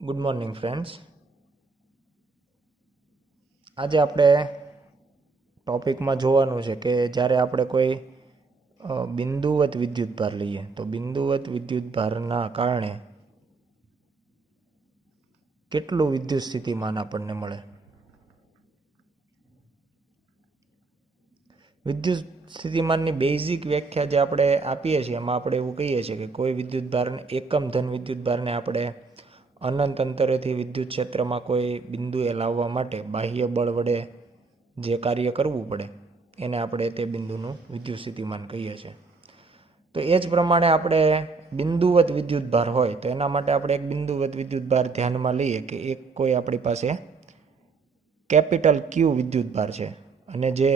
Good morning friends. આજે આપણે ટોપિકમાં જોવાનું છે કે જ્યારે આપણે કોઈ બિંદુવત વિદ્યુતભાર લઈએ તો બિંદુવત વિદ્યુતભારના કારણે કેટલું વિદ્યુત સ્થિતિમાન આપણને મળે. વિદ્યુત સ્થિતિમાનની બેઝિક વ્યાખ્યા જે આપણે આપીએ છીએ એમાં આપણે એવું કહીએ છીએ કે કોઈ વિદ્યુતભારને એકમ ધન વિદ્યુતભારને આપણે અનંત અંતરેથી વિદ્યુત ક્ષેત્રમાં કોઈ બિંદુએ લાવવા માટે બાહ્ય બળ વડે જે કાર્ય કરવું પડે એને આપણે તે બિંદુનું વિદ્યુત સ્થિતિમાન કહીએ છીએ. તો એ જ પ્રમાણે આપણે બિંદુવત વિદ્યુતભાર હોય તો એના માટે આપણે એક બિંદુવત વિદ્યુતભાર ધ્યાનમાં લઈએ કે એક કોઈ આપણી પાસે કેપિટલ ક્યુ વિદ્યુતભાર છે અને જે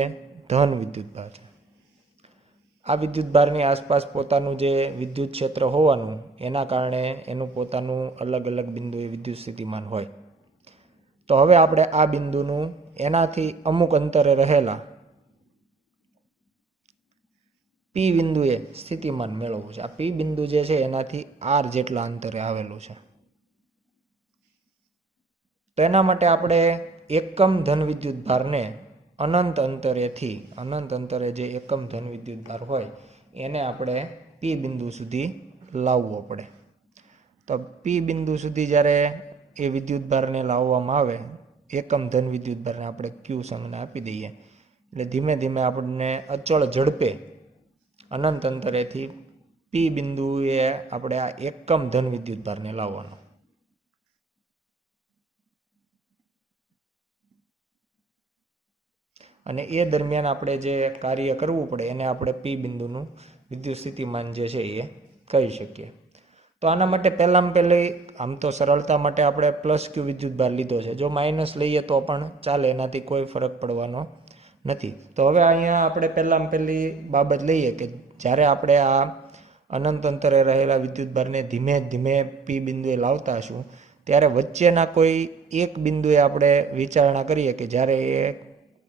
ધન વિદ્યુતભાર છે. આ વિદ્યુતભારની આસપાસ પોતાનું જે વિદ્યુત ક્ષેત્ર હોવાનું એના કારણે એનું પોતાનું અલગ અલગ બિંદુએ વિદ્યુત સ્થિતિમાન હોય. તો હવે આપણે આ બિંદુનું એનાથી અમુક અંતરે રહેલા પી બિંદુએ સ્થિતિમાન મેળવવું છે. આ પી બિંદુ જે છે એનાથી આર જેટલા અંતરે આવેલું છે. તો એના માટે આપણે એકમ ધન વિદ્યુતભારને અનંત અંતરે જે એકમ ધન વિદ્યુતભાર હોય એને આપણે પી બિંદુ સુધી લાવવો પડે. તો પી બિંદુ સુધી જ્યારે એ વિદ્યુતભારને લાવવામાં આવે એકમ ધન વિદ્યુતભારને આપણે ક્યુ સંજ્ઞા આપી દઈએ એટલે ધીમે ધીમે આપણને અચળ ઝડપે અનંત અંતરેથી પી બિંદુએ આપણે આ એકમ ધન વિદ્યુતભારને લાવવાનો. અને એ દરમિયાન આપણે જે કાર્ય કરવું પડે એને આપણે પી બિંદુનું વિદ્યુત સ્થિતિમાન જે છે એ કહી શકીએ. તો આના માટે પહેલી આમ તો સરળતા માટે આપણે પ્લસ ક્યુ વિદ્યુતભાર લીધો છે. જો માઇનસ લઈએ તો પણ ચાલે, એનાથી કોઈ ફરક પડવાનો નથી. તો હવે અહીંયા આપણે પહેલી બાબત લઈએ કે જ્યારે આપણે આ અનંત અંતરે રહેલા વિદ્યુતભારને ધીમે ધીમે પી બિંદુએ લાવતા હશું ત્યારે વચ્ચેના કોઈ એક બિંદુએ આપણે વિચારણા કરીએ કે જ્યારે એ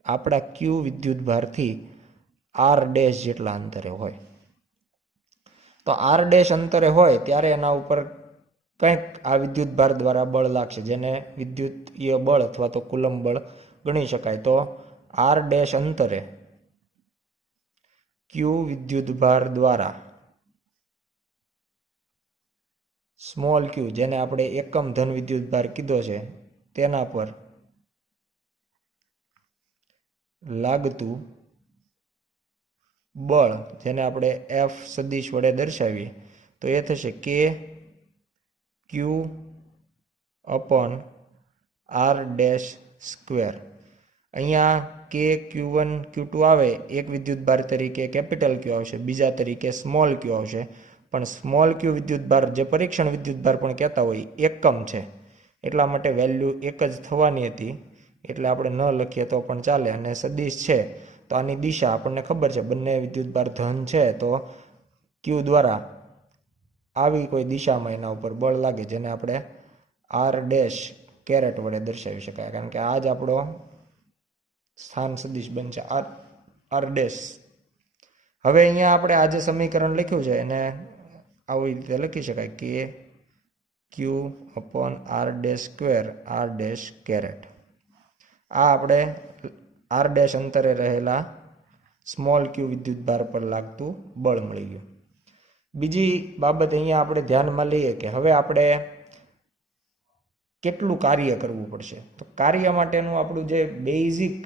આપણા ક્યુ વિદ્યુતભારથી આર ડેશ જેટલા અંતરે હોય. તો આર ડેશ અંતરે હોય ત્યારે એના ઉપર કંઈક આ વિદ્યુતભાર દ્વારા બળ લાગશે જેને વિદ્યુતીય બળ અથવા તો કુલમ બળ ગણી શકાય. તો આર ડેશ અંતરે ક્યુ વિદ્યુતભાર દ્વારા સ્મોલ ક્યુ જેને આપણે એકમ ધન વિદ્યુતભાર કીધો છે તેના પર લાગતું બળ જેને આપણે એફ સદિશ વડે દર્શાવીએ તો એ થશે કે Q upon R dash square. અહીંયા કે Q1 Q2 આવે એક વિદ્યુતભાર તરીકે કેપિટલ ક્યુ આવશે, બીજા તરીકે સ્મોલ ક્યુ આવશે. પણ સ્મોલ ક્યુ વિદ્યુતભાર જે પરીક્ષણ વિદ્યુતભાર પણ કહેતા હોય એકમ છે એટલા માટે વેલ્યુ એક જ થવાની હતી એટલે આપણે ન લખીએ તો પણ ચાલે. અને સદિશ છે તો આની દિશા આપણને ખબર છે, બંને વિદ્યુતભાર ધન છે તો ક્યુ દ્વારા આવી કોઈ દિશામાં એના ઉપર બળ લાગે જેને આપણે આર ડેશ કેરેટ વડે દર્શાવી શકાય, કારણ કે આ જ આપણો સ્થાન સદિશ બનશે આર ડેશ. હવે અહીંયા આપણે આ જે સમીકરણ લખ્યું છે એને આવી રીતે લખી શકાય કે Q upon R dash square R dash caret. આ આપણે આર ડેશ અંતરે રહેલા સ્મોલ ક્યુ વિદ્યુતભાર પર લાગતું બળ મળી ગયું. બીજી બાબત અહીંયા આપણે ધ્યાનમાં લઈએ કે હવે આપણે કેટલું કાર્ય કરવું પડશે. તો કાર્ય માટેનું આપણું જે બેઝિક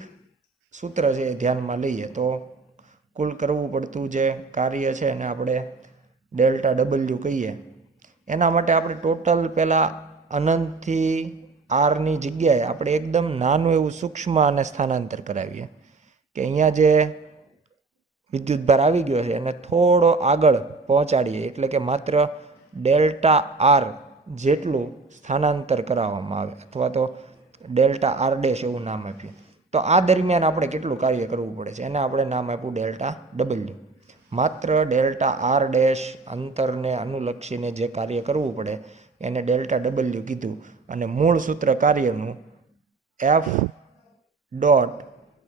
સૂત્ર છે એ ધ્યાનમાં લઈએ તો કુલ કરવું પડતું જે કાર્ય છે એને આપણે ડેલ્ટા ડબલ્યુ કહીએ. એના માટે આપણે ટોટલ પહેલાં અનંતથી આરની જગ્યાએ આપણે એકદમ નાનું એવું સૂક્ષ્મ અને સ્થાનાંતર કરાવીએ કે અહીંયા જે વિદ્યુતભાર આવી ગયો છે એને થોડો આગળ પહોંચાડીએ એટલે કે માત્ર ડેલ્ટા આર જેટલું સ્થાનાંતર કરાવવામાં આવે અથવા તો ડેલ્ટા આર ડેશ એવું નામ આપીએ. તો આ દરમિયાન આપણે કેટલું કાર્ય કરવું પડે છે એને આપણે નામ આપ્યું ડેલ્ટા ડબલ્યુ. માત્ર ડેલ્ટા આર ડેશ અંતરને અનુલક્ષીને જે કાર્ય કરવું પડે એને ડેલ્ટા ડબલ્યુ કીધું. અને મૂળ સૂત્ર કાર્યનું એફ ડોટ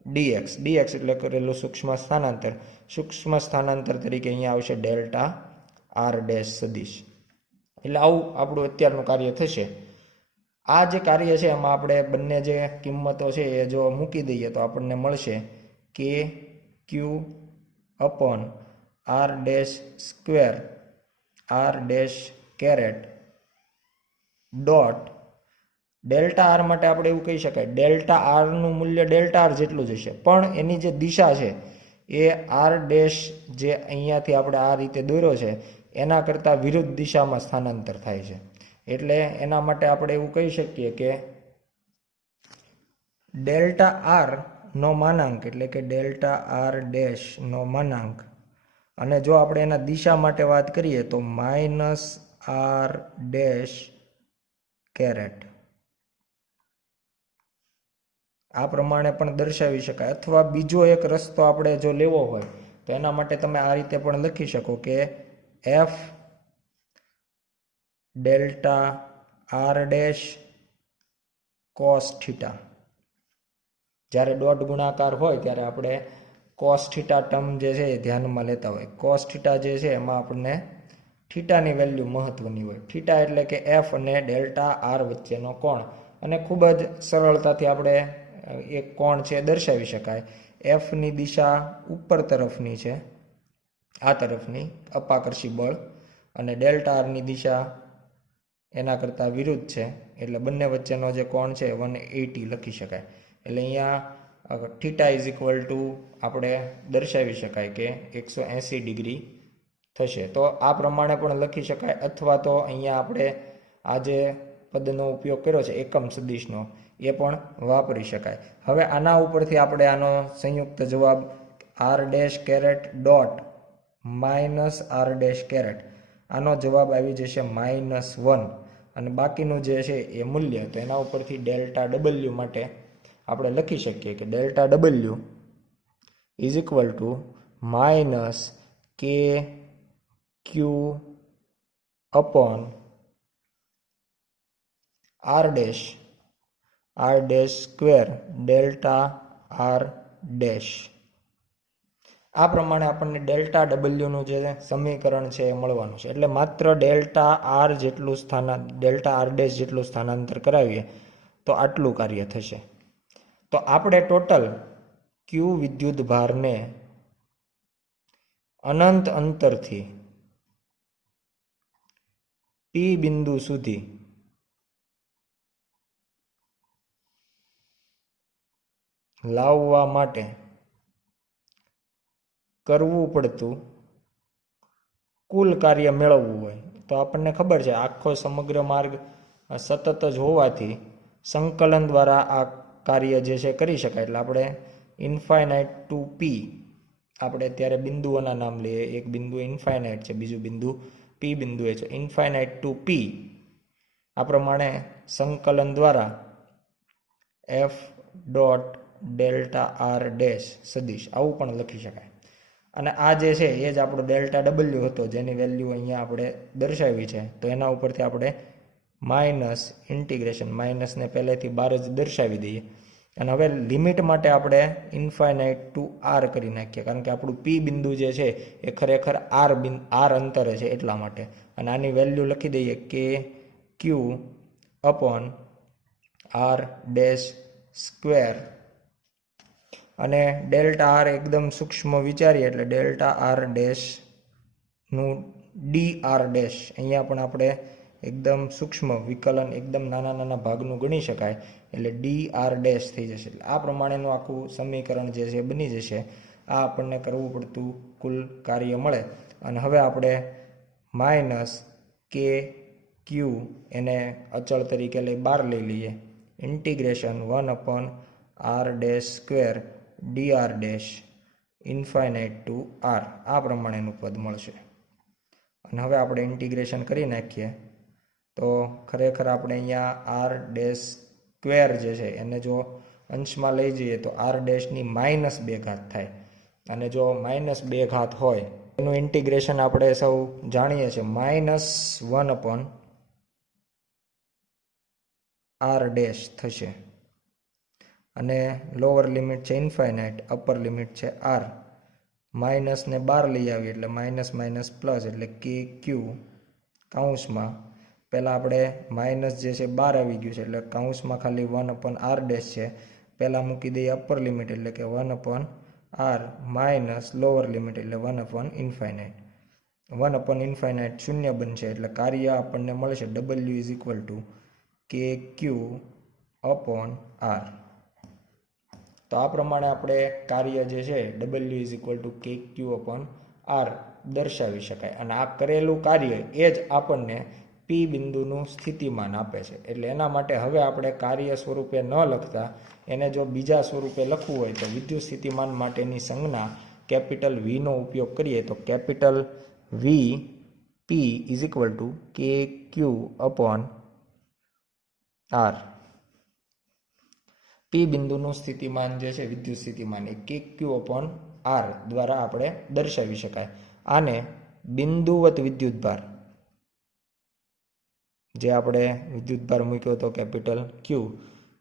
ડીએક્સ એટલે કરેલું સૂક્ષ્મ સ્થાનાંતર તરીકે અહીંયા આવશે ડેલ્ટા આર ડેશ સદિશ. એટલે આવું આપણું અત્યારનું કાર્ય થશે. આ જે કાર્ય છે એમાં આપણે બંને જે કિંમતો છે એ જો મૂકી દઈએ તો આપણને મળશે કે Q upon R dash square R dash caret dot delta R માટે આપણે એવું કહી શકાય ડેલ્ટા આરનું મૂલ્ય ડેલ્ટા આર જેટલું જ હશે, પણ એની જે દિશા છે એ આર ડેશ જે અહીંયાથી આપણે આ રીતે દોર્યો છે એના કરતાં વિરુદ્ધ દિશામાં સ્થાનાંતર થાય છે. એટલે એના માટે આપણે એવું કહી શકીએ કે ડેલ્ટા આર નો માનાંક એટલે કે ડેલ્ટા આર ડેશ નો માનાંક, અને જો આપણે એના દિશા માટે વાત કરીએ તો માઇનસ આર ડેશ કેરેટ, આ પ્રમાણે પણ દર્શાવી શકાય. અથવા બીજો એક રસ્તો આપણે જો લેવો હોય તો એના માટે તમે આ રીતે પણ લખી શકો કે F delta R dash cos theta. જ્યારે ડોટ ગુણાકાર હોય ત્યારે આપણે કોસ થીટા ટર્મ જે છે એ ધ્યાનમાં લેતા હોય. કોસ થીટા જે છે એમાં આપણને થીટાની વેલ્યુ મહત્વની હોય. થીટા એટલે કે એફ અને ડેલ્ટા આર વચ્ચેનો કોણ, અને ખૂબ જ સરળતાથી આપણે એક કોણ છે દર્શાવી શકાય. એફની દિશા ઉપર તરફની છે, આ તરફની અપાકર્ષી બળ, અને ડેલ્ટા આરની દિશા એના કરતાં વિરુદ્ધ છે, એટલે બંને વચ્ચેનો જે કોણ છે 180 લખી શકાય. એટલે અહીંયા થીટા ઇઝ ઇક્વલ ટુ આપણે દર્શાવી શકાય કે 180 ડિગ્રી થશે. તો આ પ્રમાણે પણ લખી શકાય, અથવા તો અહીંયા આપણે આ જે પદનો ઉપયોગ કર્યો છે એકમ સદિશનો એ પણ વાપરી શકાય. હવે આના ઉપરથી આપણે આનો સંયુક્ત જવાબ R dash caret dot minus R dash caret, આનો જવાબ આવી જશે -1, અને બાકીનું જે છે એ મૂલ્ય તો એના ઉપરથી ડેલ્ટા ડબલ્યુ માટે આપણે લખી શકીએ કે delta W is equal to minus K Q upon R dash square delta R dash. આ પ્રમાણે આપણને ડેલ્ટા ડબલ્યુનું જે સમીકરણ છે એ મળવાનું છે. એટલે માત્ર ડેલ્ટા આર ડેશ જેટલું સ્થાનાંતર કરાવીએ તો આટલું કાર્ય થશે. તો આપણે ટોટલ ક્યુ વિદ્યુત ભારને અનંત અંતરથી પી બિંદુ સુધી લાવવા માટે કરવું પડતું કુલ કાર્ય મેળવવું હોય તો આપણને ખબર છે આખો સમગ્ર માર્ગ સતત જ હોવાથી સંકલન દ્વારા આ કાર્ય જે છે કરી શકાય. એટલે આપણે ઇન્ફાઇનાઇટ ટુ પી, આપણે અત્યારે બિંદુઓના નામ લઈએ. એક બિંદુ ઇન્ફાઇનાઇટ છે, બીજું બિંદુ પી બિંદુ એ છે. ઇન્ફાઇનાઇટ ટુ પી, આ પ્રમાણે સંકલન દ્વારા F dot delta R dash સદિશ આવું પણ લખી શકાય. અને આ જે છે એ જ આપણો ડેલ્ટા ડબલ્યુ હતો જેની વેલ્યુ અહીંયા આપણે દર્શાવી છે. તો એના ઉપરથી આપણે માઇનસ ઇન્ટિગ્રેશન, માઇનસને પહેલેથી બહાર જ દર્શાવી દઈએ. અને હવે લિમિટ માટે આપણે ઇન્ફાઇનાઇટ ટુ આર કરી નાખીએ, કારણ કે આપણું પી બિંદુ જે છે એ ખરેખર આર અંતરે છે એટલા માટે. અને આની વેલ્યુ લખી દઈએ કે Q upon R dash square, અને ડેલ્ટા આર એકદમ સૂક્ષ્મ વિચારીએ એટલે ડેલ્ટા આર ડેશનું ડી આર ડેશ અહીંયા પણ આપણે એકદમ સૂક્ષ્મ વિકલન એકદમ નાના ભાગનું ગણી શકાય, એટલે ડી આર ડેશ થઈ જશે. એટલે આ પ્રમાણેનું આખું સમીકરણ જે છે બની જશે. આ આપણને કરવું પડતું કુલ કાર્ય મળે. અને હવે આપણે માઇનસ કે ક્યુ એને અચળ તરીકે બહાર લઈ લઈએ. Integration 1/r dash square D R dash infinite to R, આ પ્રમાણેનું પદ મળશે. અને હવે આપણે ઇન્ટિગ્રેશન કરી નાખીએ તો ખરેખર આપણે અહીંયા આર ડેશ સ્ક્વેર જે છે એને જો અંશમાં લઈ જઈએ તો આર ડેશની -2 થાય. અને જો -2 હોય એનું ઇન્ટિગ્રેશન આપણે સૌ જાણીએ છીએ -1/r ડેશ થશે. અને લોઅર લિમિટ છે ઇન્ફાઇનાઇટ, અપર લિમિટ છે આર. માઇનસને બહાર લઈ આવીએ એટલે માઇનસ પ્લસ, એટલે કે ક્યુ કૌંસમાં પહેલાં આપણે માઇનસ જે છે બહાર આવી ગયું છે એટલે કૌંસમાં ખાલી 1/r' છે. પહેલાં મૂકી દઈએ અપર લિમિટ એટલે કે 1/r માઇનસ લોઅર લિમિટ એટલે 1/∞. 1/∞ શૂન્ય બનશે એટલે કાર્ય આપણને મળશે W = KQ/R. તો આ પ્રમાણે આપણે કાર્ય જે છે W = KQ/R દર્શાવી શકાય. અને આ કરેલું કાર્ય એ જ આપણને P બિંદુનું સ્થિતિમાન આપે છે. એટલે એના માટે હવે આપણે કાર્ય સ્વરૂપે ન લખતા એને જો બીજા સ્વરૂપે લખવું હોય તો વિદ્યુત સ્થિતિમાન માટેની સંજ્ઞા કેપિટલ Vનો ઉપયોગ કરીએ તો કેપિટલ P = KQ/R. P બિંદુનું સ્થિતિમાન જે છે વિદ્યુત સ્થિતિમાન એ KQ/R દ્વારા આપણે દર્શાવી શકાય. આને બિંદુવત વિદ્યુતભાર જે આપણે વિદ્યુતભાર મૂક્યો હતો કેપિટલ Q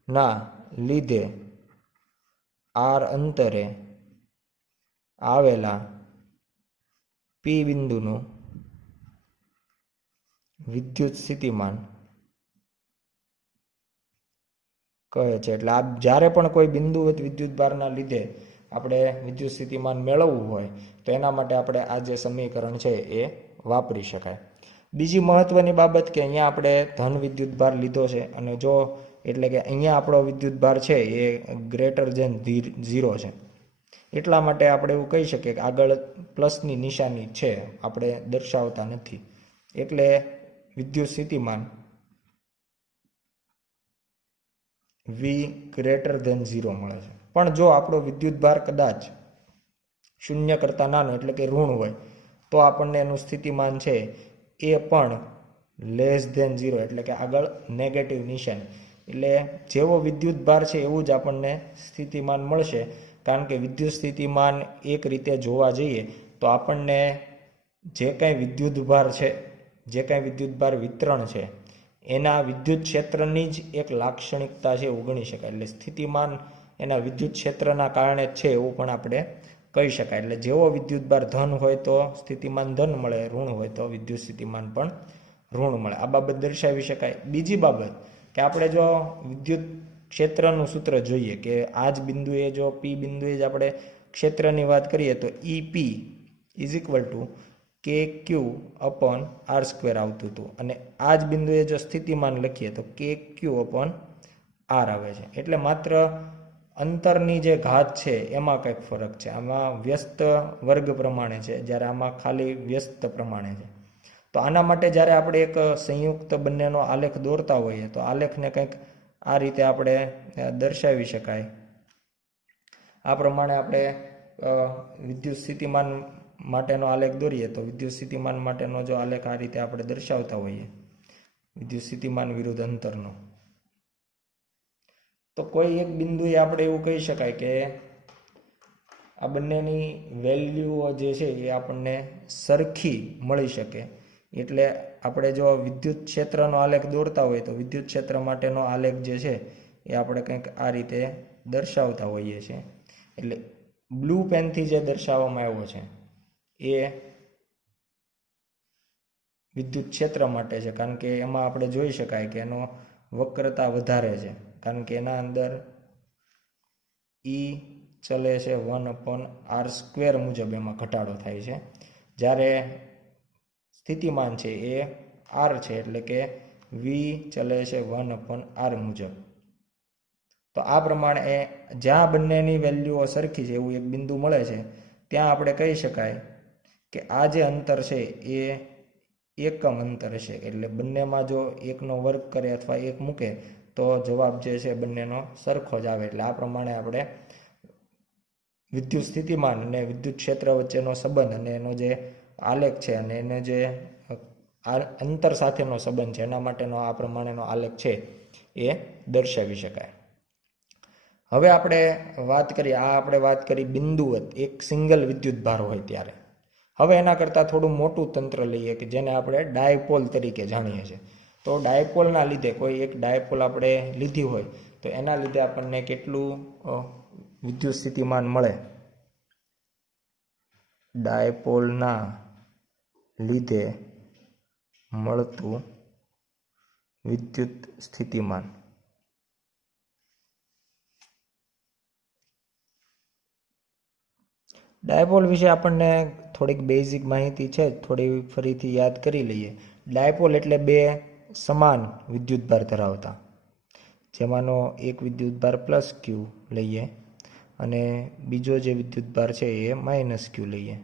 ના લીધે R અંતરે આવેલા P બિંદુનું વિદ્યુત સ્થિતિમાન કહે છે. એટલે આ જ્યારે પણ કોઈ બિંદુવત વિદ્યુતભારના લીધે આપણે વિદ્યુત સ્થિતિમાન મેળવવું હોય તો એના માટે આપણે આ જે સમીકરણ છે એ વાપરી શકાય. બીજી મહત્વની બાબત કે અહીંયા આપણે ધન વિદ્યુતભાર લીધો છે અને જો એટલે કે અહીંયા આપણો વિદ્યુતભાર છે એ >0 છે. એટલા માટે આપણે એવું કહી શકીએ કે આગળ પ્લસની નિશાની છે આપણે દર્શાવતા નથી એટલે વિદ્યુત સ્થિતિમાન V > 0 મળે છે. પણ જો આપણો વિદ્યુતભાર કદાચ 0 કરતાં નાનો એટલે કે ઋણ હોય તો આપણને એનું સ્થિતિમાન છે એ પણ <0 એટલે કે આગળ નેગેટિવ નિશાન એટલે જેવો વિદ્યુતભાર છે એવું જ આપણને સ્થિતિમાન મળશે. કારણ કે વિદ્યુત સ્થિતિમાન એક રીતે જોવા જઈએ તો આપણને જે કાંઈ વિદ્યુતભાર છે જે કાંઈ વિદ્યુતભાર વિતરણ છે એના વિદ્યુત ક્ષેત્રની જ એક લાક્ષણિકતા છે એવું ગણી શકાય. એટલે સ્થિતિમાન એના વિદ્યુત ક્ષેત્રના કારણે જ છે એવું પણ આપણે કહી શકાય. એટલે જેવો વિદ્યુતભાર ધન હોય તો સ્થિતિમાન ધન મળે, ઋણ હોય તો વિદ્યુત સ્થિતિમાન પણ ઋણ મળે. આ બાબત દર્શાવી શકાય. બીજી બાબત કે આપણે જો વિદ્યુત ક્ષેત્રનું સૂત્ર જોઈએ કે આ જ બિંદુએ જો P બિંદુએ જ આપણે ક્ષેત્રની વાત કરીએ તો EP = KQ/R² આવતું હતું અને આ જ બિંદુએ જો સ્થિતિમાન લખીએ તો KQ/R આવે છે. એટલે માત્ર અંતરની જે ઘાત છે એમાં કંઈક ફરક છે. આમાં વ્યસ્ત વર્ગ પ્રમાણે છે જ્યારે આમાં ખાલી વ્યસ્ત પ્રમાણે છે. તો આના માટે જ્યારે આપણે એક સંયુક્ત બંનેનો આલેખ દોરતા હોઈએ તો આલેખને કંઈક આ રીતે આપણે દર્શાવી શકાય. આ પ્રમાણે આપણે વિદ્યુત સ્થિતિમાન માટેનો આલેખ દોરીએ તો વિદ્યુત સ્થિતિમાન માટેનો જો આલેખ આ રીતે આપણે દર્શાવતા હોઈએ વિદ્યુત સ્થિતિમાન વિરુદ્ધ અંતરનો તો કોઈ એક બિંદુએ આપણે એવું કહી શકાય કે આ બંનેની વેલ્યુઓ જે છે એ આપણને સરખી મળી શકે. એટલે આપણે જો વિદ્યુત ક્ષેત્રનો આલેખ દોરતા હોય તો વિદ્યુત ક્ષેત્ર માટેનો આલેખ જે છે એ આપણે કંઈક આ રીતે દર્શાવતા હોઈએ છીએ. એટલે બ્લુ પેનથી જે દર્શાવવામાં આવ્યો છે એ વિદ્યુત ક્ષેત્ર માટે છે કારણ કે એમાં આપણે જોઈ શકાય કે એનો વક્રતા વધારે છે કારણ કે એના અંદર E ચલે છે 1/r² મુજબ એમાં ઘટાડો થાય છે. જ્યારે સ્થિતિમાન છે એ R છે એટલે કે V ચલે છે 1/r મુજબ. તો આ પ્રમાણે જ્યાં બંનેની વેલ્યુઓ સરખી છે એવું એક બિંદુ મળે છે ત્યાં આપણે કહી શકાય કે આ જે અંતર છે એ એકમ અંતર છે. એટલે બંનેમાં જો 1નો વર્ગ કરે અથવા 1 મૂકે તો જવાબ જે છે બંનેનો સરખો જ આવે. એટલે આ પ્રમાણે આપણે વિદ્યુત સ્થિતિમાન અને વિદ્યુત ક્ષેત્ર વચ્ચેનો સંબંધ અને એનો જે આલેખ છે અને એને જે અંતર સાથેનો સંબંધ છે એના માટેનો આ પ્રમાણેનો આલેખ છે એ દર્શાવી શકાય. હવે આપણે વાત કરી બિંદુવત એક સિંગલ વિદ્યુતભાર હોય ત્યારે. હવે એના કરતાં થોડું મોટું તંત્ર લઈએ કે જેને આપણે ડાયપોલ તરીકે જાણીએ છીએ. તો ડાયપોલના લીધે કોઈ એક ડાયપોલ આપણે લીધી હોય તો એના લીધે આપણને કેટલું વિદ્યુત સ્થિતિમાન મળે. ડાયપોલના લીધે મળતું વિદ્યુત સ્થિતિમાન. ડાયપોલ વિશે આપણને થોડીક બેઝિક માહિતી છે, થોડી ફરીથી યાદ કરી લઈએ. ડાયપોલ એટલે બે સમાન વિદ્યુતભાર ધરાવતા, જેમાંનો એક વિદ્યુતભાર પ્લસ ક્યુ લઈએ અને બીજો જે વિદ્યુતભાર છે એ માઇનસ ક્યુ લઈએ.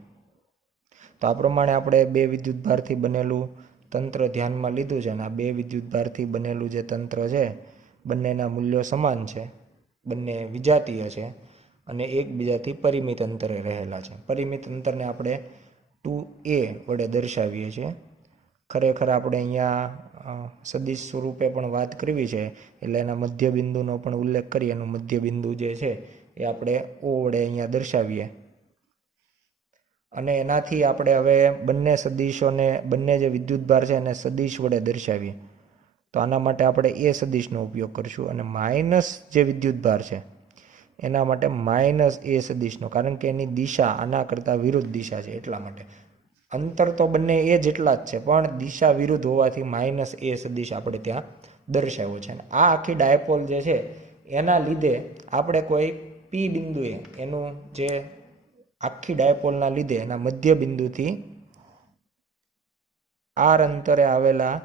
તો આ પ્રમાણે આપણે બે વિદ્યુતભારથી બનેલું તંત્ર ધ્યાનમાં લીધું છે અને આ બે વિદ્યુતભારથી બનેલું જે તંત્ર છે બંનેના મૂલ્યો સમાન છે, બંને વિજાતીય છે અને એકબીજાથી પરિમિત અંતરે રહેલા છે. પરિમિત અંતરને આપણે 2a વડે દર્શાવીએ છીએ. ખરેખર આપણે અહીંયા સદિશ સ્વરૂપે પણ વાત કરવી છે એટલે એના મધ્યબિંદુનો પણ ઉલ્લેખ કરીએ. એનું મધ્યબિંદુ જે છે એ આપણે O વડે અહીંયા દર્શાવીએ અને એનાથી આપણે હવે બંને સદિશોને, બંને જે વિદ્યુતભાર છે એને સદિશ વડે દર્શાવીએ. તો આના માટે આપણે એ સદિશનો ઉપયોગ કરીશું અને માઇનસ જે વિદ્યુતભાર છે એના માટે માઇનસ એ સદિશનો, કારણ કે એની દિશા આના કરતાં વિરુદ્ધ દિશા છે એટલા માટે. અંતર તો બંને એ જેટલા જ છે પણ દિશા વિરુદ્ધ હોવાથી માઇનસ એ સદિશ આપણે ત્યાં દર્શાવ્યો છે. અને આ આખી ડાયપોલ જે છે એના લીધે આપણે કોઈ પી બિંદુએ, એનું જે આખી ડાયપોલના લીધે એના મધ્ય બિંદુથી આર અંતરે આવેલા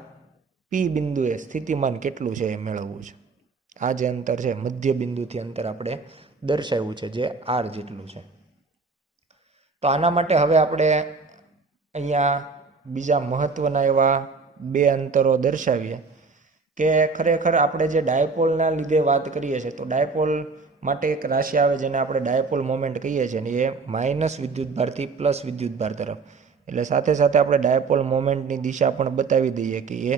પી બિંદુએ સ્થિતિમાન કેટલું છે એ મેળવવું છે. આ જે અંતર છે મધ્ય બિંદુથી અંતર આપણે દર્શાવ્યું છે જે આર જેટલું છે. તો આના માટે હવે આપણે અહીંયા બીજા મહત્વના એવા બે અંતરો દર્શાવીએ કે ખરેખર આપણે જે ડાયપોલના લીધે વાત કરીએ છીએ તો ડાયપોલ માટે એક રાશિ આવે જેને આપણે ડાયપોલ મોમેન્ટ કહીએ છીએ અને એ માઇનસ વિદ્યુતભારથી પ્લસ વિદ્યુતભાર તરફ, એટલે સાથે સાથે આપણે ડાયપોલ મોમેન્ટની દિશા પણ બતાવી દઈએ કે એ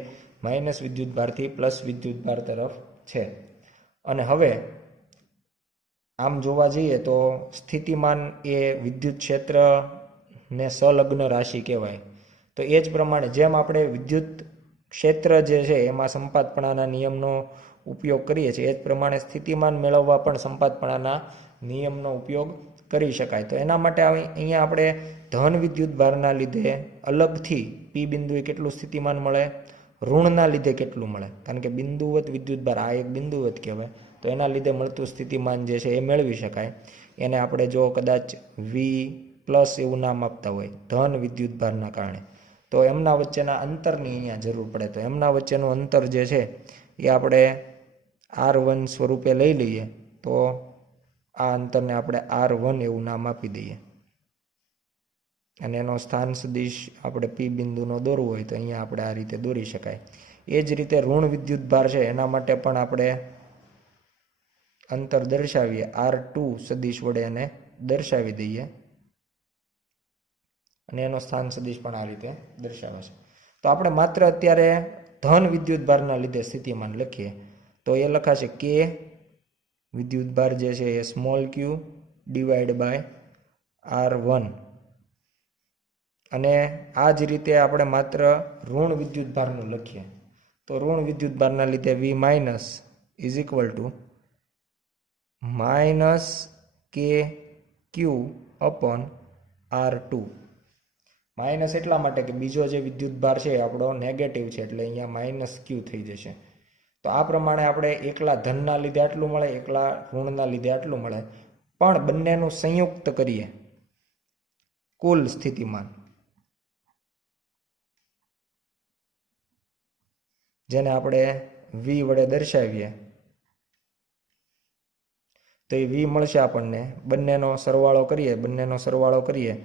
માઇનસ વિદ્યુતભારથી પ્લસ વિદ્યુતભાર તરફ છે. અને હવે આમ જોવા જઈએ તો સ્થિતિમાન એ વિદ્યુત ક્ષેત્રને સંલગ્ન રાશિ કહેવાય. તો એ જ પ્રમાણે જેમ આપણે વિદ્યુત ક્ષેત્ર જે છે એમાં સંપાતપણાના નિયમનો ઉપયોગ કરીએ છીએ એ જ પ્રમાણે સ્થિતિમાન મેળવવા પણ સંપાતપણાના નિયમનો ઉપયોગ કરી શકાય. તો એના માટે અહીંયા આપણે ધન વિદ્યુતભારના લીધે અલગથી પી બિંદુએ કેટલું સ્થિતિમાન મળે, ઋણના લીધે કેટલું મળે, કારણ કે બિંદુવત વિદ્યુતભાર આ એક બિંદુવત કહેવાય. તો એના લીધે મળતું સ્થિતિમાન જે છે એ મેળવી શકાય. એને આપણે જો કદાચ વી પ્લસ એવું નામ આપતા હોય ધન વિદ્યુતભારના કારણે, તો એમના વચ્ચેના અંતરની અહીંયા જરૂર પડે. તો એમના વચ્ચેનું અંતર જે છે એ આપણે R1 સ્વરૂપે લઈ લઈએ. તો આ અંતરને આપણે R1 એવું નામ આપી દઈએ અને એનો સ્થાન સદિશ આપણે પી બિંદુનો દોરવો હોય તો અહીંયા આપણે આ રીતે દોરી શકાય. એ જ રીતે ઋણ વિદ્યુતભાર છે એના માટે પણ આપણે અંતર દર્શાવીએ, R2 સદિશ વડે એને દર્શાવી દઈએ અને એનો સ્થાન સદિશ પણ આ રીતે દર્શાવે છે. તો આપણે માત્ર અત્યારે ધન વિદ્યુતભારના લીધે સ્થિતિમાન લખીએ તો એ લખાશે કે વિદ્યુતભાર જે છે એ small Q divide by R1. અને આ જ રીતે આપણે માત્ર ઋણ વિદ્યુતભારનું લખીએ તો ઋણ વિદ્યુતભારના લીધે V minus is equal to minus K Q upon R2. Minus એટલા માટે કે બીજો જે વિદ્યુતભાર છે આપણો નેગેટિવ છે એટલે અહીંયા માઇનસ ક્યુ થઈ જશે. તો આ પ્રમાણે આપણે એકલા ધનના લીધે આટલું મળે, એકલા ઋણના લીધે આટલું મળે, પણ બંનેનું સંયુક્ત કરીએ કુલ સ્થિતિમાન, જેને આપણે V વડે દર્શાવીએ તો એ V મળશે આપણને. બંનેનો સરવાળો કરીએ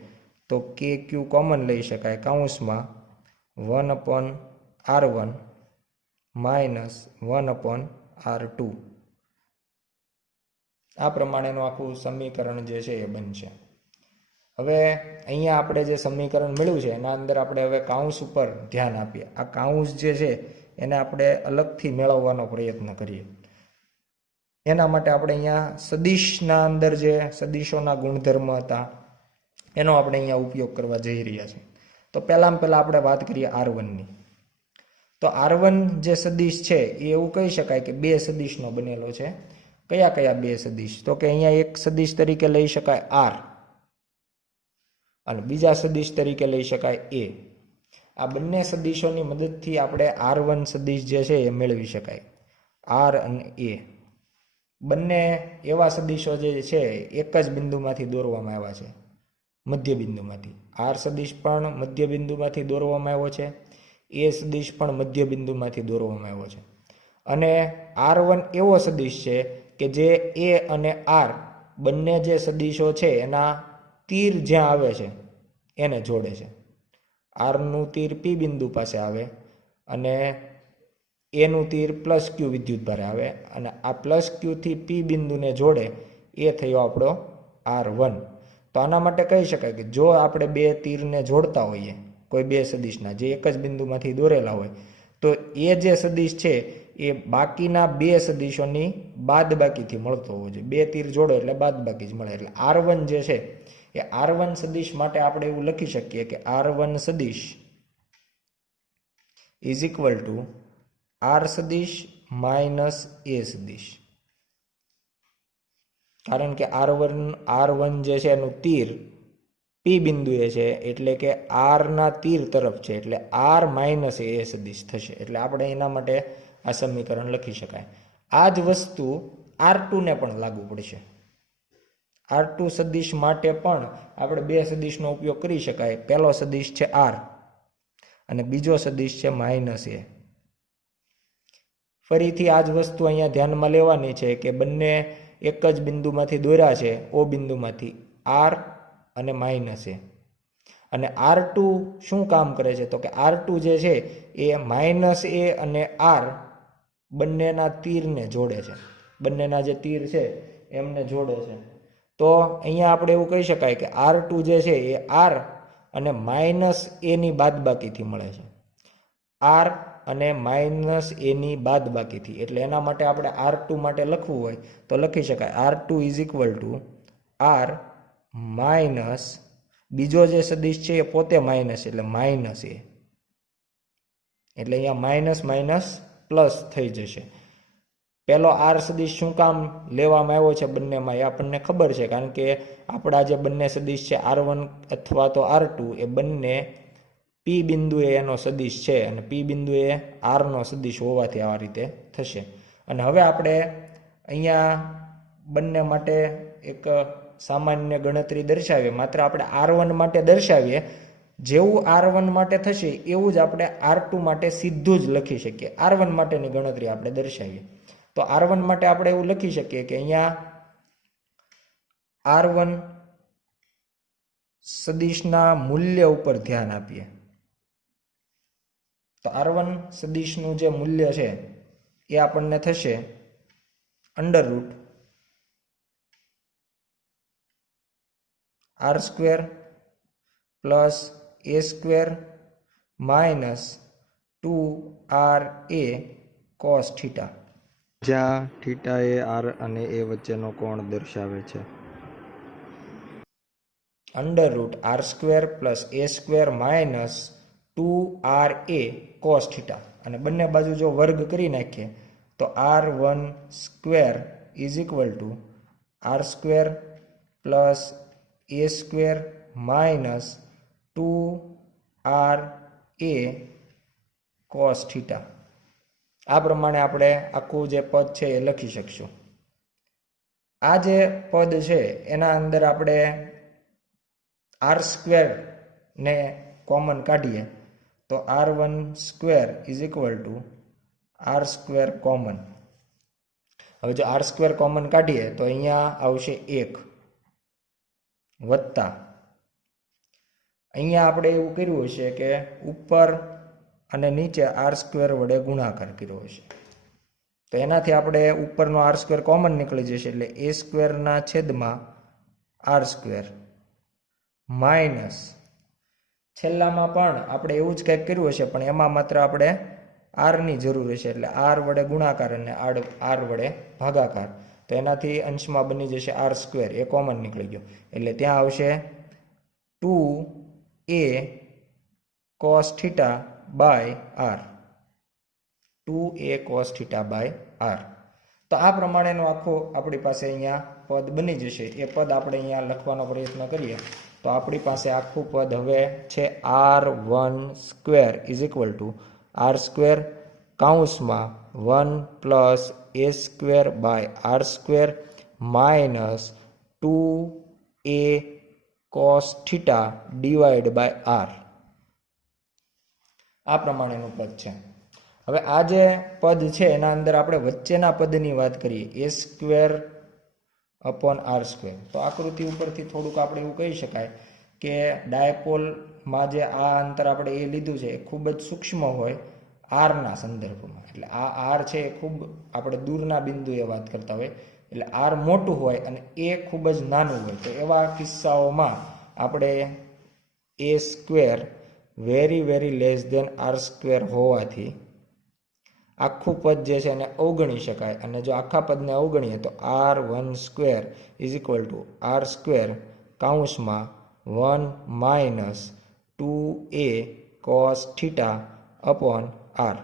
તો કે ક્યુ કોમન લઈ શકાય, કૌંસમાં 1/R1 માઇનસ 1/R2. આ પ્રમાણેનું આખું સમીકરણ જે છે એ બનશે. હવે અહીંયા આપણે જે સમીકરણ મળ્યું છે એના અંદર આપણે હવે કૌંસ ઉપર ધ્યાન આપીએ. આ કૌંસ જે છે એને આપણે અલગથી મેળવવાનો પ્રયત્ન કરીએ. એના માટે આપણે અહીંયા સદિશના અંદર જે સદિશોના ગુણધર્મ હતા એનો આપણે અહીંયા ઉપયોગ કરવા જઈ રહ્યા છીએ. તો પહેલાં આપણે વાત કરીએ R1ની. તો R1 જે સદિશ છે એ એવું કહી શકાય કે બે સદિશનો બનેલો છે. કયા કયા બે સદિશ? તો કે અહીંયા એક સદિશ તરીકે લઈ શકાય R અને બીજા સદિશ તરીકે લઈ શકાય A. આ બંને સદિશોની મદદથી આપણે R1 સદિશ જે છે એ મેળવી શકાય. R અને A બંને એવા સદિશો જે છે એક જ બિંદુમાંથી દોરવામાં આવ્યા છે, મધ્ય બિંદુમાંથી. R સદિશ પણ મધ્ય બિંદુમાંથી દોરવામાં આવ્યો છે, A સદિશ પણ મધ્ય બિંદુમાંથી દોરવામાં આવ્યો છે. અને R1 એવો સદિશ છે કે જે A અને R બંને જે સદિશો છે એના તીર જ્યાં આવે છે એને જોડે છે. આરનું તીર P બિંદુ પાસે આવે અને એનું તીર +Q વિદ્યુતભારે આવે અને આ +Q થી P બિંદુને જોડે એ થયો આપણો R1. તો આના માટે કહી શકાય કે જો આપણે બે તીરને જોડતા હોઈએ કોઈ બે સદિશના જે એક જ બિંદુમાંથી દોરેલા હોય, તો એ જે સદિશ છે એ બાકીના બે સદિશોની બાદબાકીથી મળતો હોવો જોઈએ. બે તીર જોડો એટલે બાદબાકી જ મળે. એટલે R1 જે છે એ R1 સદિશ માટે આપણે એવું લખી શકીએ કે R1 સદિશ ઇઝ ઇક્વલ ટુ R સદિશ માઇનસ A સદિશ. કારણ કે R1 જે છે એનું તીર P બિંદુએ છે એટલે કે R ના તીર તરફ છે, એટલે R માઇનસ A સદિશ થશે. એટલે આપણે એના માટે આ સમીકરણ લખી શકાય. આ જ વસ્તુ R2 ને પણ લાગુ પડશે. R2 સદિશ માટે પણ આપણે બે સદિશનો ઉપયોગ કરી શકાય. પહેલો સદિશ છે R અને બીજો સદિશ છે માઇનસ A. ફરીથી આ જ વસ્તુ અહીંયા ધ્યાનમાં લેવાની છે કે બંને એક જ બિંદુમાંથી દોર્યા છે, O બિંદુમાંથી, R અને માઇનસ A. અને R2 શું કામ કરે છે તો કે R2 જે છે એ માઇનસ A અને R બંનેના તીરને જોડે છે. બંનેના જે તીર છે એમને જોડે છે. તો અહીંયા આપણે એવું કહી શકાય કે R2 જે છે એ R અને માઇનસ A ની બાદબાકીથી મળે છે. R અને માઇનસ A ની બાદબાકીથી. એટલે એના માટે આપણે R2 માટે લખવું હોય તો લખી શકાય R2 is equal two R minus બીજો જે સદિશ છે એ પોતે માઇનસ એટલે માઇનસ A. એટલે અહીંયા માઇનસ માઇનસ પ્લસ થઈ જશે. પહેલો R સદિશ શું કામ લેવામાં આવ્યો છે બંનેમાં એ આપણને ખબર છે, કારણ કે આપણા જે બંને સદિશ છે R1 અથવા તો R2 એ બંને P બિંદુએ એનો સદિશ છે અને P બિંદુએ R નો સદિશ હોવાથી આવા રીતે થશે. અને હવે આપણે અહીંયા બંને માટે એક સામાન્ય ગણતરી દર્શાવીએ. માત્ર આપણે R1 માટે દર્શાવીએ, જેવું R1 માટે થશે એવું જ આપણે R2 માટે સીધું જ લખી શકીએ. R1 માટેની ગણતરી આપણે દર્શાવીએ તો R1 માટે આપણે એવું લખી શકીએ કે અહીંયા R1 સદિશના મૂલ્ય ઉપર ધ્યાન આપીએ તો R1 સદિશનું જે મૂલ્ય છે એ આપણને થશે under root R² plus A² minus 2RA cos theta, જ્યાં થીટા એ R અને A વચ્ચેનો કોણ દર્શાવે છે. Under root R² plus A² minus 2RA cos theta. અને બંને બાજુ જો વર્ગ કરી નાખીએ તો R1² is equal to R² plus A² minus 2RA cos theta. આ પ્રમાણે આપણે આખું જે પદ છે એ લખી શકશું. આ જે પદ છે એના અંદર આપણે R² ને કોમન કાઢીએ તો R1² is equal to R² common. હવે જો R² કોમન કાઢીએ તો અહીંયા આવશે 1 વત્તા અહીંયા આપણે એવું કર્યું હશે કે ઉપર અને નીચે R² વડે ગુણાકાર કર્યો હશે તો એનાથી આપણે ઉપરનો R² કોમન નીકળી જશે એટલે A² ના છેદમાં R² માઇનસ છેલ્લામાં પણ આપણે એવું જ કંઈક કર્યું હશે પણ એમાં માત્ર આપણે R ની જરૂર હશે એટલે R વડે ગુણાકાર અને R વડે ભાગાકાર. તો એનાથી અંશમાં બની જશે R², એ કોમન નીકળી ગયો એટલે ત્યાં આવશે 2A cos theta by R. 2A cos theta by R. તો આ પ્રમાણેનો આખો આપણી પાસે અહીંયા પદ બની જશે. એ પદ આપણે અહીંયા લખવાનો પ્રયત્ન કરીએ તો તો આપણી પાસે આખું પદ હવે છે r1² is equal to r² કૌંસમાં 1+a² minus 2a cos theta divide by r. આ પ્રમાણેનું પદ છે. હવે આ જે પદ છે એના અંદર આપણે વચ્ચેના પદની વાત કરીએ a²/r². તો આકૃતિ ઉપરથી થોડુંક આપણે એવું કહી શકાય કે ડાયપોલમાં જે આ અંતર આપણે એ લીધું છે એ ખૂબ જ સૂક્ષ્મ હોય આરના સંદર્ભમાં. એટલે આ આર છે એ ખૂબ આપણે દૂરના બિંદુએ વાત કરતા હોય, એટલે આર મોટું હોય અને એ ખૂબ જ નાનું હોય. તો એવા કિસ્સાઓમાં આપણે a² very less than r² હોવાથી આખું પદ જે છે એને અવગણી શકાય. અને જો આખા પદને અવગણીએ તો r1² is equal to r² કૌંસમાં 1 - 2a cos theta upon r.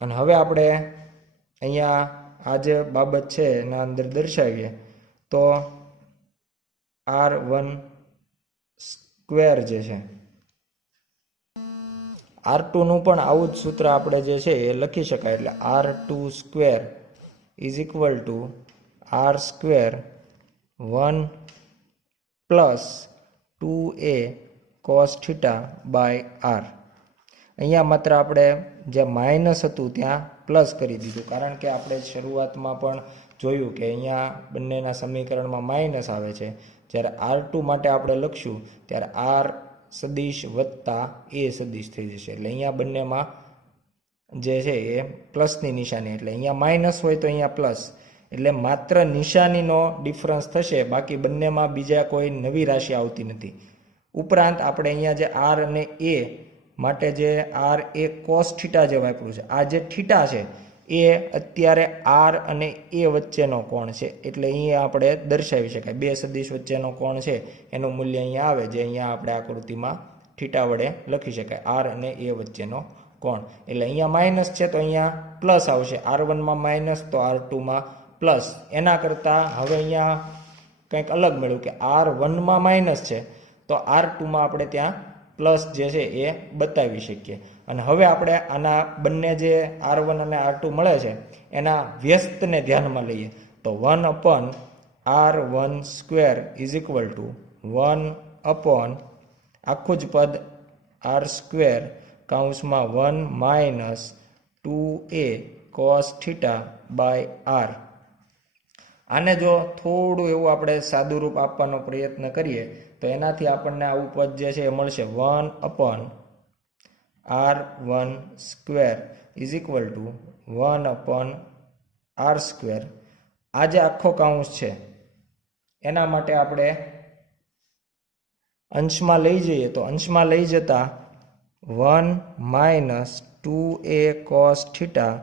અને હવે આપણે અહીંયા આ જે બાબત છે એના અંદર દર્શાવીએ તો r1² જે છે r2 નું પણ આવું જ સૂત્ર આપણે જે છે એ લખી શકાય. એટલે r2² is equal to r² 1 + 2a cos theta by r. અહીંયા માત્ર આપણે જે માઇનસ હતું ત્યાં પ્લસ કરી દીધું, કારણ કે આપણે શરૂઆતમાં પણ જોયું કે અહીંયા બંનેના સમીકરણમાં માઇનસ આવે છે. જ્યારે r2 માટે આપણે લખશું ત્યારે r સદિશ વત્તા a સદિશ થઈ જશે. એટલે અહીંયા બંનેમાં જે છે એ પ્લસની નિશાની, એટલે અહીંયા માઇનસ હોય તો અહીંયા પ્લસ, એટલે માત્ર નિશાનીનો ડિફરન્સ થશે, બાકી બંનેમાં બીજા કોઈ નવી રાશિ આવતી નથી. ઉપરાંત આપણે અહીંયા જે r અને a માટે જે r એ cos થીટા જે વાપર્યું છે, આ જે થીટા છે એ અત્યારે r અને a વચ્ચેનો કોણ છે, એટલે અહીંયા આપણે દર્શાવી શકાય બે સદિશ વચ્ચેનો કોણ છે એનું મૂલ્ય અહીંયા આવે, જે અહીંયા આપણે આકૃતિમાં થીટા વડે લખી શકાય, r અને a વચ્ચેનો કોણ. એટલે અહીંયા માઇનસ છે તો અહીંયા પ્લસ આવશે, r1માં માઇનસ તો r2માં પ્લસ. એના કરતાં હવે અહીંયા કંઈક અલગ મળ્યું કે r1માં માઇનસ છે તો r2માં આપણે ત્યાં પ્લસ જે છે એ બતાવી શકીએ. અને હવે આપણે આના બંને જે r1 અને r2 મળે છે એના વ્યસ્તને ધ્યાનમાં લઈએ તો 1/r1² ઇઝ ઇક્વલ ટુ 1/ આખું જ પદ r² કૌંસમાં 1 - 2a cos theta by r. આને જો થોડું એવું આપણે સાદું રૂપ આપવાનો પ્રયત્ન કરીએ તો એનાથી આપણને આવું પદ જે છે એ મળશે 1/r1² is equal two 1/r². આ જે આખો કૌંસ છે એના માટે આપણે અંશમાં લઈ જઈએ તો અંશમાં લઈ જતા 1 - 2a cos theta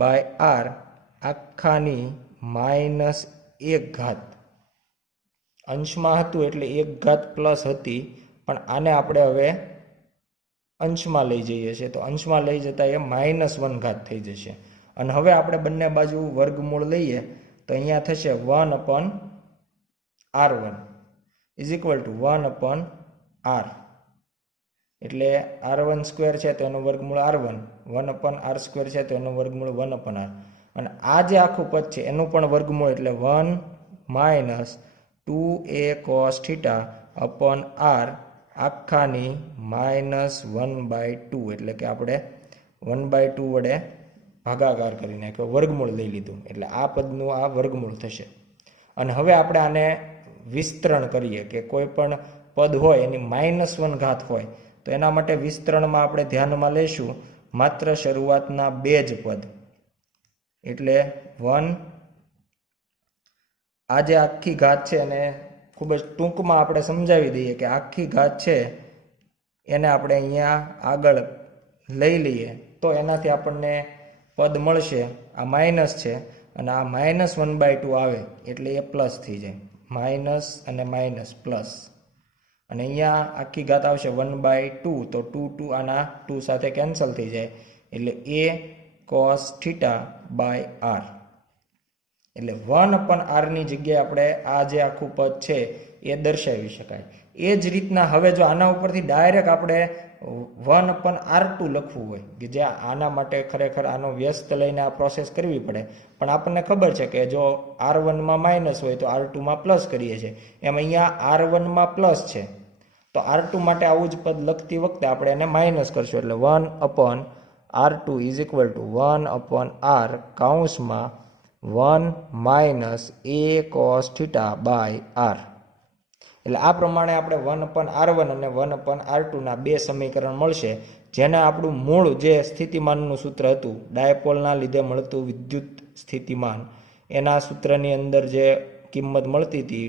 by r આખાની -1 અંશમાં હતું એટલે 1 પ્લસ હતી, પણ આને આપણે હવે અંશમાં લઈ જઈએ છીએ તો અંશમાં લઈ જતા એ -1 થઈ જશે. અને હવે આપણે બંને બાજુ વર્ગમૂળ લઈએ તો અહીંયા થશે 1/r1 is equal two 1/r. એટલે r1² છે તો એનું વર્ગમૂળ r1, 1/r² છે તો એનું વર્ગમૂળ 1/r. અને આ જે આખું પદ છે એનું પણ વર્ગમૂળ એટલે 1 - 2a cos theta upon r આખાની -1/2. એટલે કે આપણે 1/2 વડે ભાગાકાર કરી નાખ્યો, વર્ગમૂળ લઈ લીધું, એટલે આ પદનું આ વર્ગમૂળ થશે. અને હવે આપણે આને વિસ્તરણ કરીએ કે કોઈ પણ પદ હોય એની -1 હોય તો એના માટે વિસ્તરણમાં આપણે ધ્યાનમાં લઈશું માત્ર શરૂઆતના બે જ પદ. એટલે 1 આ જે આખી ઘાત છે અને ખૂબ જ ટૂંકમાં આપણે સમજાવી દઈએ કે આખી ઘાત છે એને આપણે અહીંયા આગળ લઈ લઈએ તો એનાથી આપણને પદ મળશે, આ માઇનસ છે અને આ -1/2 આવે એટલે એ પ્લસ થઈ જાય, માઇનસ અને માઇનસ પ્લસ. અને અહીંયા આખી ઘાત આવશે 1/2 તો 2 આના 2 સાથે કેન્સલ થઈ જાય એટલે a cos theta by r. એટલે 1/r ની જગ્યાએ આપણે આ જે આખું પદ છે એ દર્શાવી શકાય. એ જ રીતના હવે જો આના ઉપરથી ડાયરેક્ટ આપણે 1/r2 લખવું હોય કે જે આના માટે ખરેખર આનો વ્યસ્ત લઈને આ પ્રોસેસ કરવી પડે, પણ આપણને ખબર છે કે જો r1 માં માઇનસ હોય તો r2 માં પ્લસ કરીએ છીએ, એમ અહીંયા r1 માં પ્લસ છે તો r2 માટે આવું જ પદ લખતી વખતે આપણે એને માઇનસ કરશું, એટલે 1/r2 is equal two 1/r કૌંસમાં 1 minus a cos theta by r. એટલે આ પ્રમાણે આપણે 1/r1 અને 1/r2 ના બે સમીકરણ મળશે, જેને આપણું મૂળ જે સ્થિતિમાનનું સૂત્ર હતું, ડાયપોલના લીધે મળતું વિદ્યુત સ્થિતિમાન, એના સૂત્રની અંદર જે કિંમત મળતી હતી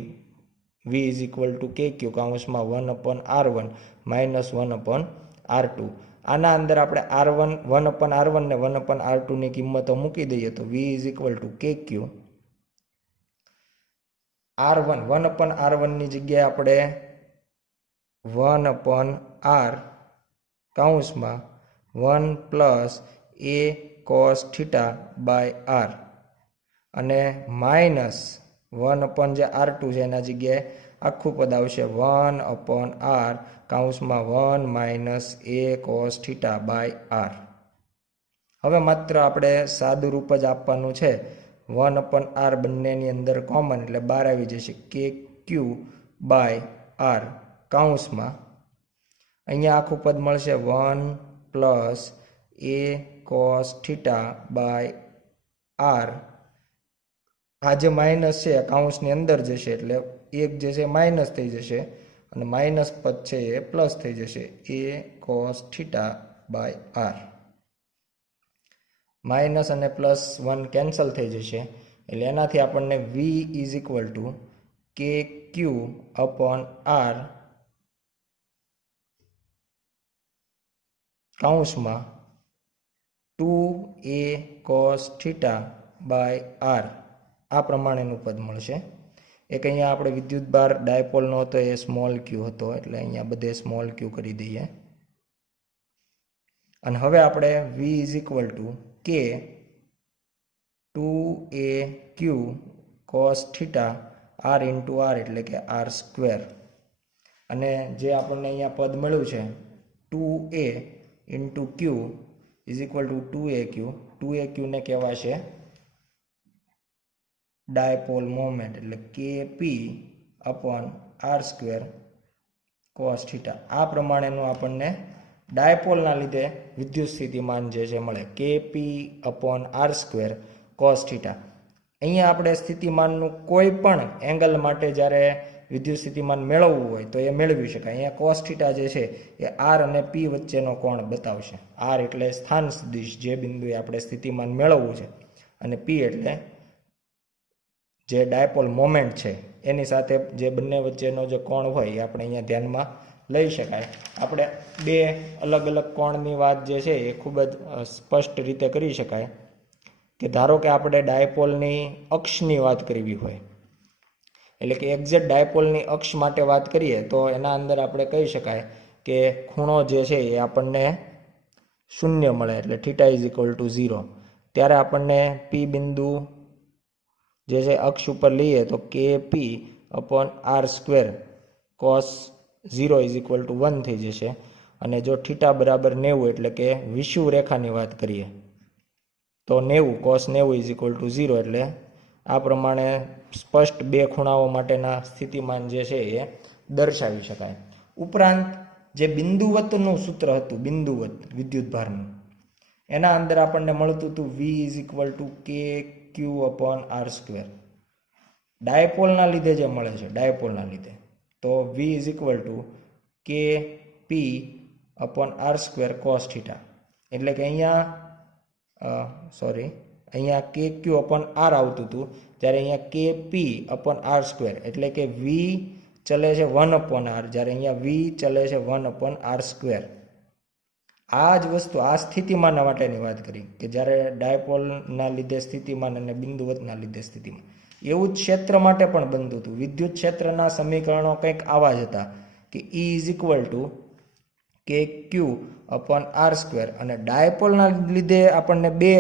v is equal to kq કૌંસમાં 1/r1 માઇનસ 1/r2, આના અંદર આપણે r1 1/r1 ને 1/r2 ની કિંમતો મૂકી દઈએ તો v is equal to kq r1 1/r1 ની જગ્યાએ આપણે 1/r કૌંસમાં 1 plus a cos theta by r અને માઇનસ 1/r2 છે એના જગ્યાએ આખું પદ આવશે 1/r કૌંસમાં 1 minus a cos theta by r. હવે માત્ર આપણે સાદું રૂપ જ આપવાનું છે. 1/r બંનેની અંદર કોમન એટલે બહાર આવી જશે kq બાય r કૌંસમાં અહીંયા આખું પદ મળશે 1 plus a cos theta by r. આ જે માઇનસ છે કૌંસની અંદર જશે એટલે એક જે છે માઇનસ થઈ જશે અને માઇનસ પદ છે એ પ્લસ થઈ જશે a cos theta by r. Minus અને પ્લસ 1 કેન્સલ થઈ જશે એટલે એનાથી આપણને v is equal to kq upon r કૌંસમાં 2a cos theta by r આ પ્રમાણેનું પદ મળશે. એક અહીંયા આપણે વિદ્યુત ભાર ડાયપોલનો હતો એ સ્મોલ ક્યુ હતો એટલે અહીંયા બધે સ્મોલ ક્યુ કરી દઈએ અને હવે આપણે v is equal two k 2aq cos theta r into r એટલે કે r સ્ક્વેર, અને જે આપણને અહીંયા પદ મળ્યું છે 2a into q is equal two 2aq ને કહેવાશે ડાયપોલ મોમેન્ટ એટલે kp upon r square cos theta. આ પ્રમાણેનું આપણને ડાયપોલના લીધે વિદ્યુત સ્થિતિમાન જે છે મળે kp upon r square cos theta. અહીંયા આપણે સ્થિતિમાનનું કોઈ પણ એંગલ માટે જ્યારે વિદ્યુત સ્થિતિમાન મેળવવું હોય તો એ મેળવી શકાય. અહીંયા cos થીટા જે છે એ r અને p વચ્ચેનો કોણ બતાવશે. r એટલે સ્થાન સદિશ જે બિંદુએ આપણે સ્થિતિમાન મેળવવું છે, અને p એટલે જે ડાયપોલ મોમેન્ટ છે એની સાથે જે બંને વચ્ચેનો જે કોણ હોય એ આપણે અહીંયા ધ્યાનમાં લઈ શકાય. આપણે બે અલગ અલગ કોણની વાત જે છે એ ખૂબ જ સ્પષ્ટ રીતે કરી શકાય કે ધારો કે આપણે ડાયપોલની અક્ષની વાત કરવી હોય, એટલે કે એક્ઝેક્ટ ડાયપોલની અક્ષ માટે વાત કરીએ તો એના અંદર આપણે કહી શકાય કે ખૂણો જે છે એ આપણને 0 મળે એટલે થીટા ઇઝ ઇક્વલ ટુ 0. ત્યારે આપણને પી બિંદુ જે છે અક્ષ ઉપર લઈએ તો kp upon r square cos 0 is equal two 1 થઈ જશે, અને જો થીટા બરાબર 90 એટલે કે વિષુવ રેખાની વાત કરીએ તો 90 cos 90 ઇઝ ઇક્વલ ટુ 0, એટલે આ પ્રમાણે સ્પષ્ટ બે ખૂણાઓ માટેના સ્થિતિમાન જે છે એ દર્શાવી શકાય. ઉપરાંત જે બિંદુવતનું સૂત્ર હતું, બિંદુવત વિદ્યુતભારનું, એના અંદર આપણને મળતું હતું v is equal to kq upon r square. ડાયપોલના લીધે જે મળે છે, ડાયપોલના લીધે, તો v is equal to kp upon r square cos theta. એટલે કે અહીંયા kq અપોન r આવતું હતું, જ્યારે અહીંયા kp અપોન r સ્ક્વેર એટલે કે v ચલે છે 1 અપોન r, જ્યારે અહીંયા v ચલે છે 1 અપોન r સ્ક્વેર. આ જ વસ્તુ આ સ્થિતિમાન માટેની વાત કરી કે જ્યારે ડાયપોલના લીધે સ્થિતિમાન અને બિંદુવતના લીધે સ્થિતિમાન. એવું જ ક્ષેત્ર માટે પણ બનતું હતું. વિદ્યુત ક્ષેત્રના સમીકરણો કંઈક આવા જ હતા કે E is equal to kq upon r square. અને ડાયપોલના લીધે આપણને બે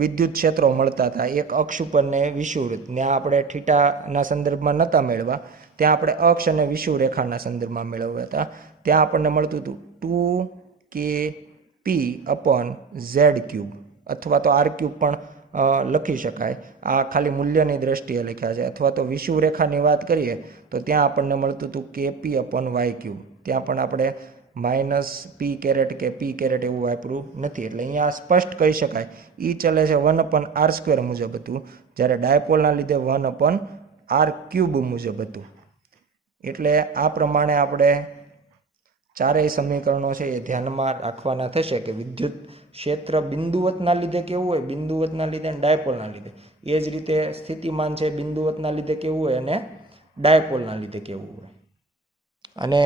વિદ્યુત ક્ષેત્રો મળતા હતા, એક અક્ષ ઉપર ને વિષુવવૃત્ત. ત્યાં આપણે થીટાના સંદર્ભમાં નહોતા મેળવ્યા, ત્યાં આપણે અક્ષ અને વિષુવરેખાના સંદર્ભમાં મેળવ્યા હતા. ત્યાં આપણને મળતું હતું 2kp અપોન ઝેડ ક્યુબ, અથવા તો આર ક્યુબ પણ લખી શકાય. આ ખાલી મૂલ્યની દ્રષ્ટિએ લખ્યા છે. અથવા તો વિષુવરેખાની વાત કરીએ તો ત્યાં આપણને મળતું હતું કેપી અપોન વાય ક્યુબ. ત્યાં પણ આપણે માઇનસ પી કેરેટ કે પી કેરેટ એવું વાપર્યું નથી. એટલે અહીંયા સ્પષ્ટ કહી શકાય ઈ ચલે છે 1/r² મુજબ હતું, જ્યારે ડાયપોલના લીધે 1/r³ મુજબ હતું. એટલે આ પ્રમાણે આપણે ચારેય સમીકરણો છે એ ધ્યાનમાં રાખવાના થશે કે વિદ્યુત ક્ષેત્ર બિંદુવતના લીધે કેવું હોય, બિંદુવતના લીધે અને ડાયપોલના લીધે. એ જ રીતે સ્થિતિમાન છે બિંદુવતના લીધે કેવું હોય અને ડાયપોલના લીધે કેવું હોય. અને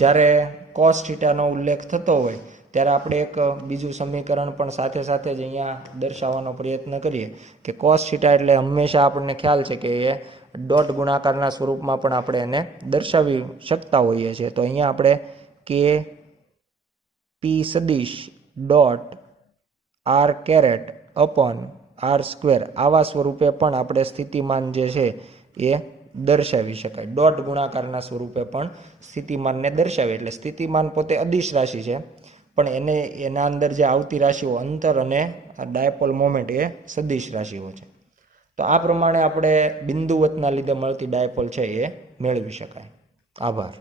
જ્યારે કોસ થીટાનો ઉલ્લેખ થતો હોય ત્યારે આપણે એક બીજું સમીકરણ પણ સાથે સાથે જ અહીંયા દર્શાવવાનો પ્રયત્ન કરીએ કે કોસ થીટા એટલે હંમેશા આપણને ખ્યાલ છે કે એ ડોટ ગુણાકારના સ્વરૂપમાં પણ આપણે એને દર્શાવી શકતા હોઈએ છીએ. તો અહીંયા આપણે કે પી સદિશ dot r caret upon r square આવા સ્વરૂપે પણ આપણે સ્થિતિમાન જે છે એ દર્શાવી શકાય. ડોટ ગુણાકારના સ્વરૂપે પણ સ્થિતિમાનને દર્શાવે. એટલે સ્થિતિમાન પોતે અદિશ રાશિ છે, પણ એના અંદર જે આવતી રાશિઓ અંતર અને ડાયપોલ મોમેન્ટ એ સદિશ રાશિઓ છે. તો આ પ્રમાણે આપણે બિંદુવતના લીધે મળતી ડાયપોલ છે એ મેળવી શકાય. આભાર.